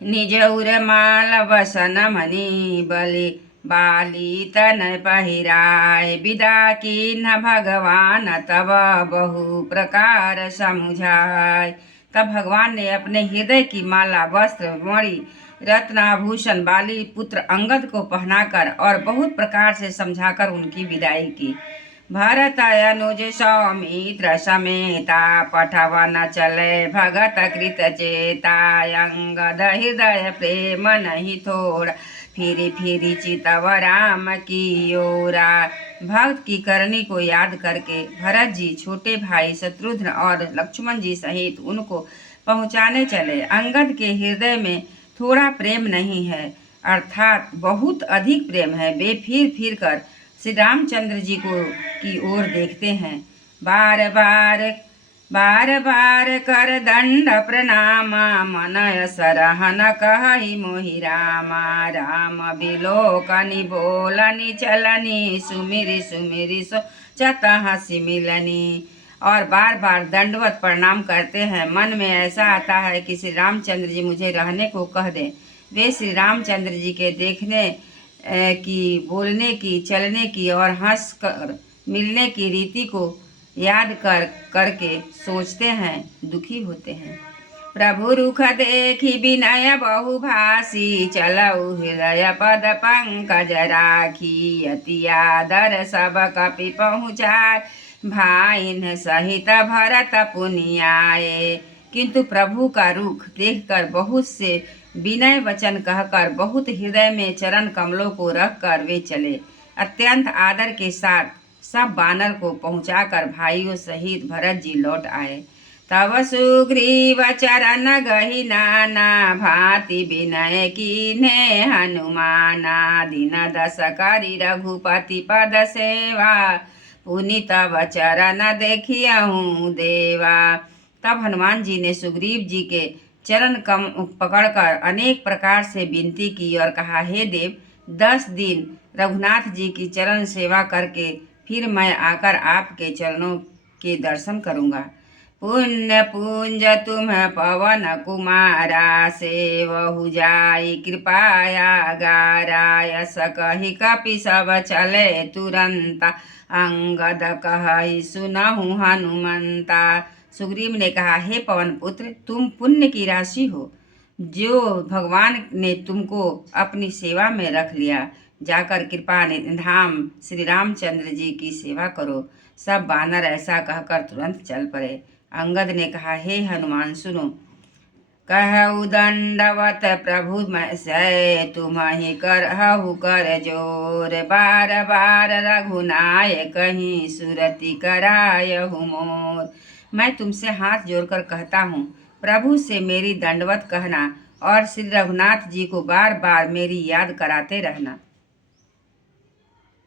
निज उर माल बसन मणि बलि बाली तन पहिराय। विदा कीन्ह भगवान तब बहु प्रकार समुझाय। तब भगवान ने अपने हृदय की माला वस्त्र मणि रत्नाभूषण बाली पुत्र अंगद को पहनाकर और बहुत प्रकार से समझाकर उनकी विदाई की। भरत अनुज सौमित्र समेता पठवन चले भगत कृत चेता। अंगद हृदय प्रेम नहीं थोड़ा फिरी फिरी चितव राम की ओरा। भक्त की करनी को याद करके भरत जी छोटे भाई शत्रुघ्न और लक्ष्मण जी सहित उनको पहुँचाने चले। अंगद के हृदय में थोड़ा प्रेम नहीं है अर्थात बहुत अधिक प्रेम है। वे फिर फिर कर श्री रामचंद्र जी को की ओर देखते हैं। बार बार कर दंड प्रणाम मनय सरहन कहि मोहि रामा। राम बिलोकनि बोलनि चलनि सुमिरि सुमिरि सोचत हँसी मिलनी। और बार बार दंडवत प्रणाम करते हैं। मन में ऐसा आता है कि श्री रामचंद्र जी मुझे रहने को कह दें। वे श्री रामचंद्र जी के देखने की, बोलने की, चलने की और हंस कर मिलने की रीति को याद करके सोचते हैं, दुखी होते हैं। प्रभु रुख देखी विनय बहु भासी चलऊ हृदय पद पंकज राखी। अति आदर सब कपि पहुँचाय भाइन सहित भरत पुनियाए। किंतु प्रभु का रुख देखकर बहुत से विनय वचन कहकर बहुत हृदय में चरण कमलों को रखकर वे चले। अत्यंत आदर के साथ सब बानर को पहुंचाकर भाइयों सहित भरत जी लौट आए। तब सुग्रीव चरण गहि नाना भांति विनय कीन्हे हनुमाना। दिन दस करि रघुपति पद सेवा पुनि तब चरण देखियहु देवा। तब हनुमान जी ने सुग्रीव जी के चरण कम पकड़कर अनेक प्रकार से विनती की और कहा, हे देव, 10 दिन रघुनाथ जी की चरण सेवा करके फिर मैं आकर आपके चरणों के दर्शन करूँगा। पुण्य पुंज तुम पवन कुमारा सेवहु जाई कृपाया गारा। सकहि कपि सब चले तुरंता अंगद कहि सुनहु हनुमंता। सुग्रीव ने कहा, हे पवन पुत्र, तुम पुण्य की राशि हो। जो भगवान ने तुमको अपनी सेवा में रख लिया, जाकर कृपा निधाम श्री रामचंद्र जी की सेवा करो। सब बानर ऐसा कहकर तुरंत चल पड़े। अंगद ने कहा, हे हनुमान सुनो। कहु दंडवत प्रभु मैं तुम्हि करहु कर जोर। बार बार रघुनाय कहीं सुरति करायहु मोर। मैं तुमसे हाथ जोड़कर कहता हूँ, प्रभु से मेरी दंडवत कहना और श्री रघुनाथ जी को बार बार मेरी याद कराते रहना।